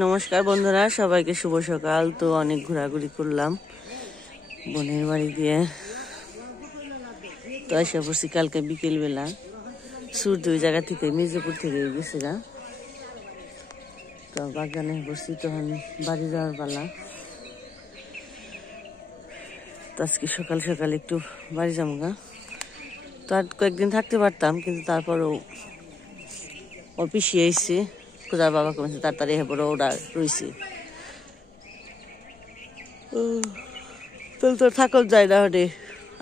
নমস্কার বন্ধুরা, সবাইকে শুভ সকাল। তো অনেক ঘোরাঘুরি করলাম বোনের বাড়ি দিয়ে। তো এসে পড়ছি কালকে বিকেলবেলা। সূর্য ওই জায়গা থেকে মির্জাপুর থেকে গেছে গা। তো বাগানে বসছি, তখন বাড়ি যাওয়ার পালা। তো আজকে সকাল সকাল একটু বাড়ি যাবো গা। তো আর কয়েকদিন থাকতে পারতাম, কিন্তু তারপরও পিছিয়ে এসছে। পূজার বাবা কমেছে তাড়াতাড়ি হেবড় ওরা রয়েছে। তো থাকল যায় না হরে,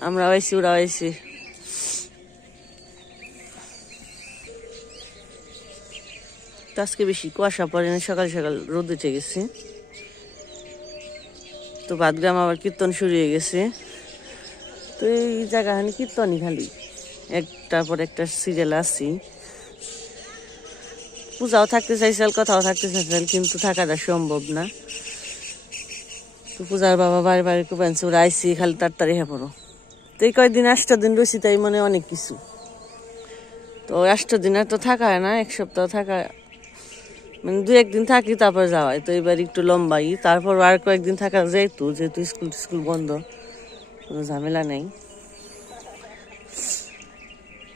আমরা আইসি ওরা আইসি। আজকে বেশি কুয়াশা পড়ে না, সকাল সকাল রোদ উঠে গেছে। তো বাদগ্রাম আবার কীর্তন শুরু হয়ে গেছে। তো এই জায়গা হানি কীর্তনই খালি একটার পর একটা সিরিয়াল আসছি। পূজাও থাকতে চাইছিল, কথাও থাকতে চাইছিল, কিন্তু থাকাটা সম্ভব না। তো পূজার বাবা বাড়ি বাড়ি কুপানছে ওরা আইসি, খালি তাড়াতাড়ি হ্যাঁ পড়ো। তো এই কয়েকদিন 8টা দিন রয়েছি, তাই মনে অনেক কিছু। তো 8টা দিন আর তো থাকা হয় না, এক সপ্তাহ থাকা মানে 2-1 দিন থাকি, তারপর যাওয়াই। তো এবার একটু লম্বাই, তারপর আর কয়েকদিন থাকা যেহেতু স্কুল বন্ধ, কোনো ঝামেলা নেই।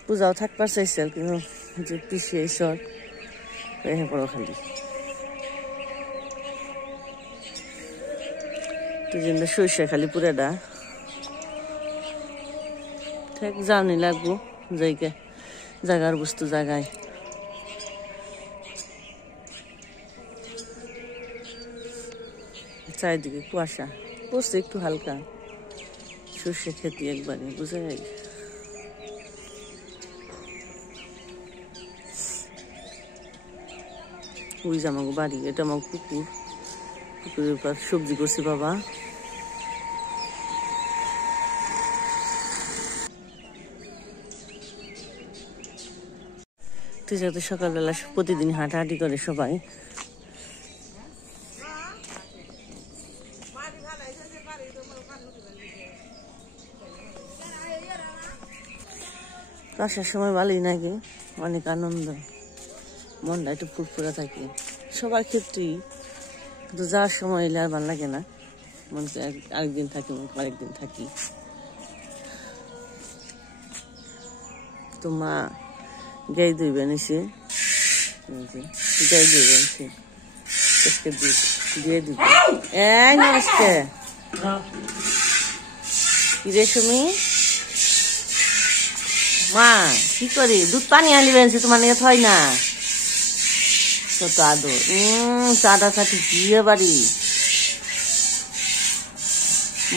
পূজাও থাকবার চাইছিল, কিন্তু যে পিছিয়ে সর হ্যাঁ পড়ো খালি। তুই যে সরিষা খালি পুরাটা ঠিক জানি লাগবো জায়গার বস্তু জায়গায়। চারিদিকে কুয়াশা পড়ছে একটু হালকা। সর্ষে খেতে একবারে বুঝে যাই। ওই যে আমাকে বাড়ি, এটা আমার পুকুরের পর সবজি করছি বাবা। তুই যাতে সকালবেলা প্রতিদিন হাঁটাহাঁটি করে সবাই। আসার সময় ভালোই নাকি, অনেক আনন্দ, মনটা একটু ফুরফুরা থাকে সবার ক্ষেত্রেই। কিন্তু যাওয়ার সময় এলে আর ভালো লাগে না, মনকে আরেকদিন থাকি, মনকে আরেকদিন থাকি। তো মা গাই ধুইবেন এসে, গাই ধুইবেন সে দিয়ে দিবে। এই নমস্কার কি রে সুমি, মা কি করি দুধ পানি আনিবেন, সে তোমার নিয়ে হয় না কত আদর। চাটা খাটি গিয়ে বাড়ি,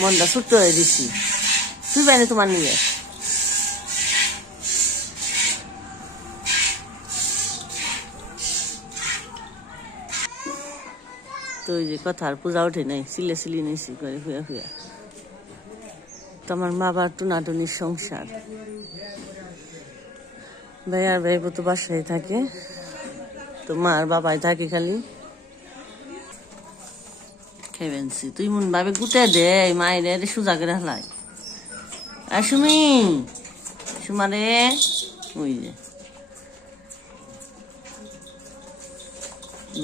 মনটা ছোট্ট হয়ে দিচ্ছি। তুই বাইনি তোমার নিয়ে তো ওই যে কথার পূজা ওঠে নাই, সিলি নিয়েছি করে হুয়া হুয়া। তো আমার মা বাবার টুনাটুনির সংসার। ভাই আর ভাই তো বাসায় থাকে, তো মা আর বাবাই থাকে খালি। খেবেনছি তুই মন ভাবে গুটে দে মায়ের সোজা করে হলাই। আর সুমারে ওই যে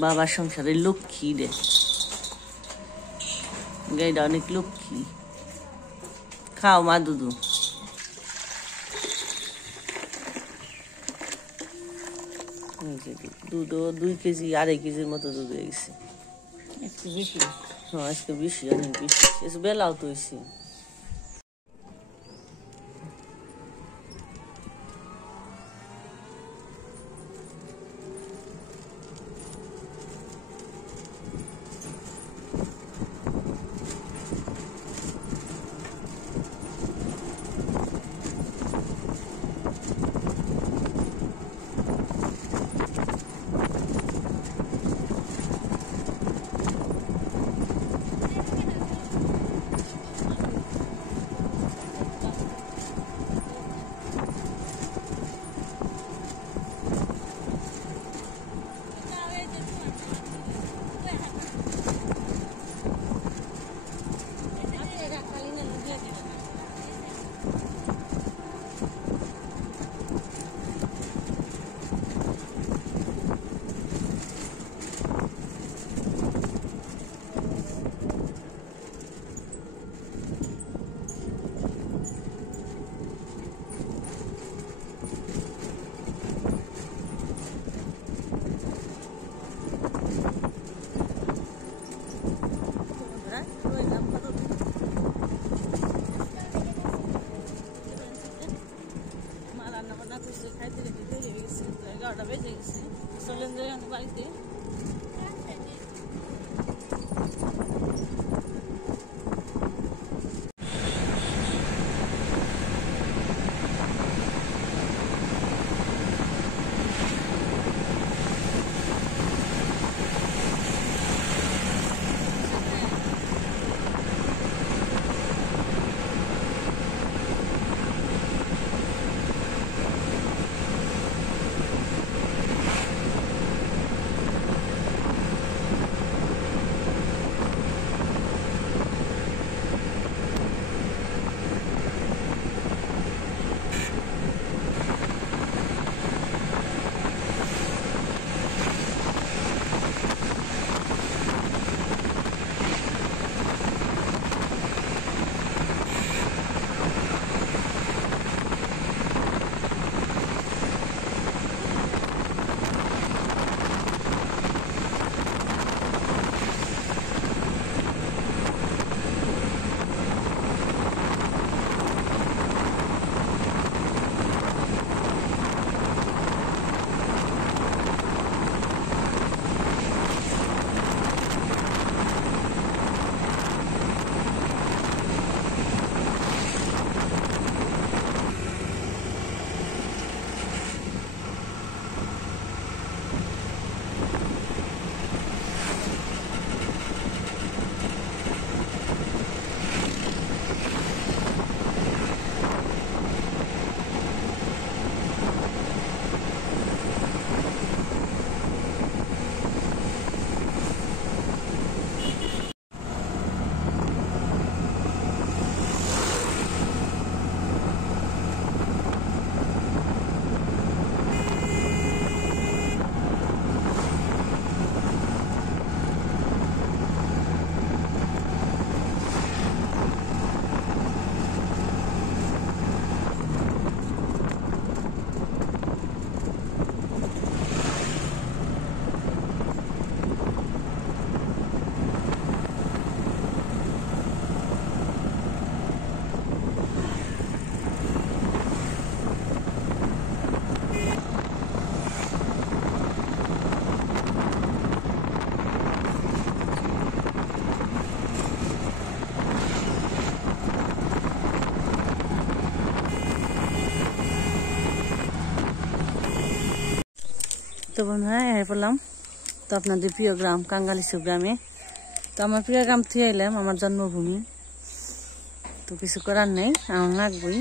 বাবার সংসারে লক্ষ্মী রে, গাইটা অনেক লক্ষ্মী। খাও মা দুধু। দুধও 2 কেজি 2.5 কেজির মতো দুধ হয়ে গেছে। একটু বেশি, হ্যাঁ আজকে বেশি, অনেক বেশি। বেলাও তো হয়েছে। চলেন যাই বাড়িতে। তো বন্ধুরা এসে পড়লাম তো আপনাদের প্রিয় গ্রাম কাঙ্গালিচুর গ্রামে। তো আমার প্রিয় গ্রাম থেকে এলাম, আমার জন্মভূমি। তো কিছু করার নেই, আমার লাগবই।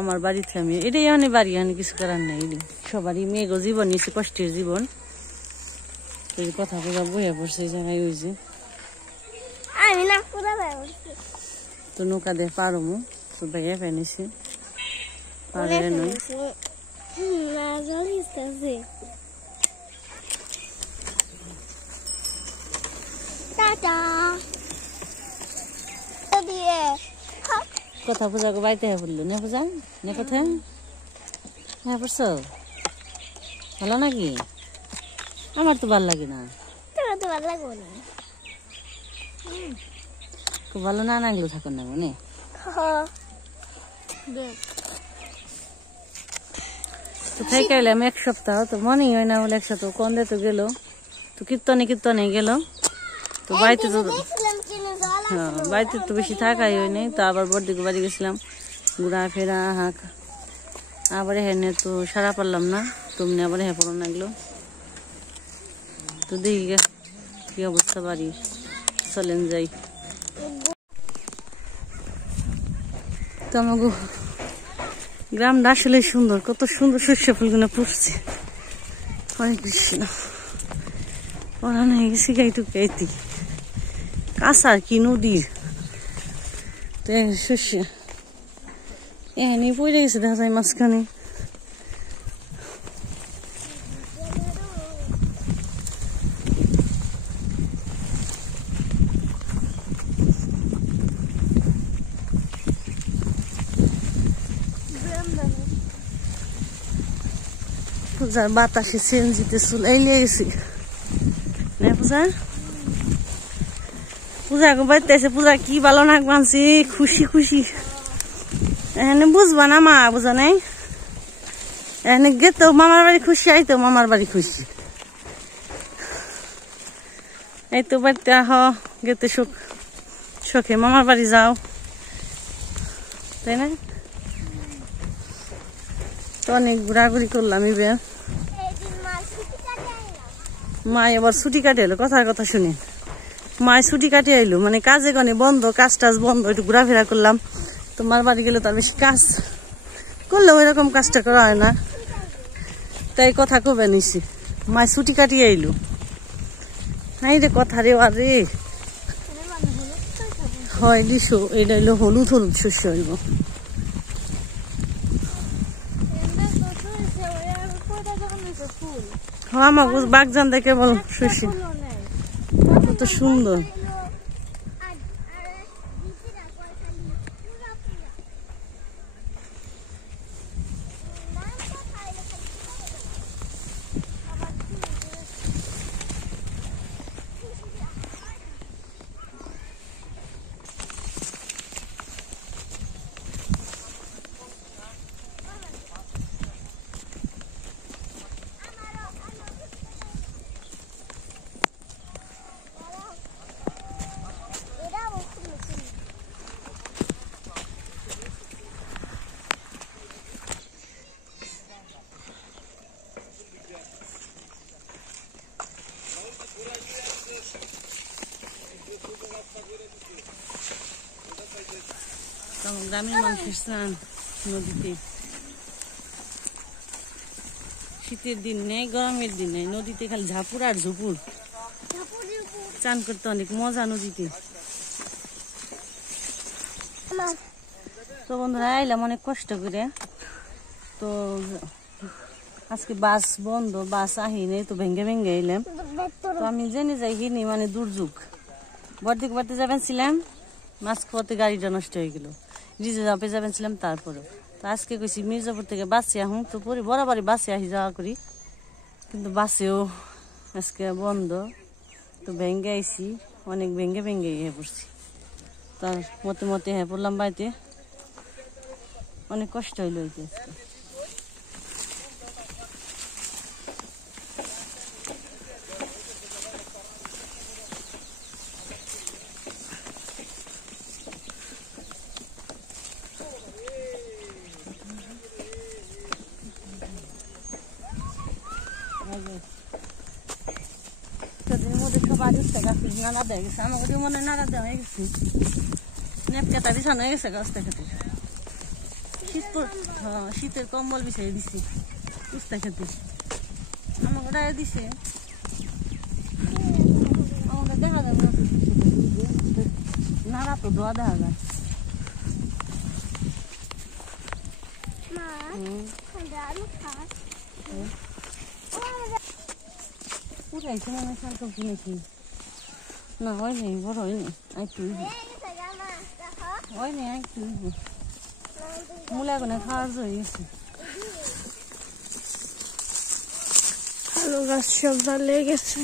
আমার বাড়িতে আমি এটাই অনেক বাড়ি, অনেক কিছু করার নেই। সবারই মেঘ জীবন নিচ্ছে, কষ্টের জীবন। এই কথা বলা বইয়া পড়ছে এই জায়গায়। ওই যে তো নৌকা দিয়ে পারমু, তো বেগে ফেনেছি পারে নয়। কথা পূজা বাড়িতে হ্যাঁ বললো না, পূজা না কোথায় হ্যাঁ পড়ছো? ভালো নাকি? আমার তো ভালো লাগে না। খুব ভালো না নাগলো থাকুন না মনে। তো থেকে এলাম এক সপ্তাহ, তো মনেই হয় না বলে এক সপ্তাহ কোন দিয়ে তো গেল। তো কীর্তনে গেল। তো বাড়িতে তো হ্যাঁ বাড়িতে তো বেশি থাকাই হয় নাই। তো আবার বড়দিকে বাড়ি গেছিলাম, ঘোরা ফেরা হাঁক। আবার হেনে তো সারা পারলাম না, তুমি আবার হ্যাঁ পড়ো লাগলো। তো দেখি কি অবস্থা বাড়ি, চলেন যাই। তো আমাকে গ্রামটা আসলে সুন্দর, কত সুন্দর শস্য ফুলগুলো পুষছে। অনেক কৃষ্ণ পড়া হয়ে গেছি গাইটু গাইতি কাঁচার কি নদীর। তো শস্য এখানে পড়ে গেছে, দেখা যায় মাঝখানে। পূজার বাতাসে সেনজিতে চুলাই গেছি না পূজা। পূজা বাড়িতে আছে, পূজা কি ভালো নাক মানছি, খুশি খুশি। এখানে বুঝবা না মা, বুঝা নাই এনে গেতো মামার বাড়ি খুশি, আইতো মামার বাড়ি খুশি। এই তো বাড়িতে আহ গেতে শখে মামার বাড়ি যাও, তাই না? তো অনেক ঘোরাঘুরি করলাম। এবার মা এবার ছুটি কাটে এলো, কথার কথা শুনি মায় ছুটি কাটিয়ে আইলো, মানে কাজে গনে বন্ধ, কাজ টাজ বন্ধ, একটু ঘোরাফেরা করলাম। তোমার বাড়ি গেলে তার বেশি কাজ করলে ওই রকম কাজটা করা হয় না, তাই কথা কবে নিছি। মায় ছুটি কাটিয়ে আইলো, নাই রে কথা রে আরে হয় দিছো। এটা হইলো হলুদ হলুদ শস্য হইব। আমার বাগজান দেখে বল শস্য কত সুন্দর। গ্রামের মানুষের স্নান নদীতে, শীতের দিন নেই, গরমের দিন নেই, নদীতে খালি ঝাপুর আর ঝুপুর। চান করতে অনেক মজা নদীতে। তো বন্ধুরা আইলাম অনেক কষ্ট করে, তো আজকে বাস বন্ধ, বাস আহিনি, তো ভেঙ্গে ভেঙ্গে এলাম। তো আমি জেনে যাই হিনি মানে দুর্যোগ, বর্দিক বাড়তে যাবেন ছিলাম, মাঝপথে গাড়িটা নষ্ট হয়ে গেল, রিজার্ভে যাবেন ছিলাম। তারপরে তো আজকে কইছি মির্জাপুর থেকে বাসে আহুম, তো পরে বরাবরই বাসে আহি যাওয়া করি, কিন্তু বাসেও আজকে বন্ধ। তো ভেঙ্গে আইসি, অনেক ভেঙ্গে ভেঙ্গে হয়ে পড়ছি, তার মতে মতে হ্যাঁ পড়লাম বাড়িতে, অনেক কষ্ট হইল আজকে। নাড়া দেওয়া গেছে, আমাকে মনে নাড়া দেওয়া হয়ে গেছে, নেপকাটা বিছানো হয়ে গেছে গাছটা খেতে। শীতের কম্বল বিছাই দিছি উস্তা খেতে, আমাকে ডায়ে দিছে। আমাকে দেখা যাবে নাড়া তো ধোয়া দেখা যায়। উঠাইছে মনে হয় শাল সবজি নাকি না, হয়নি, বড় হয়নি, আইটু হয়নি, আইটু মূলা গুলো খাওয়ার হয়ে গেছে। আলু গাছ সব লেগে গেছে।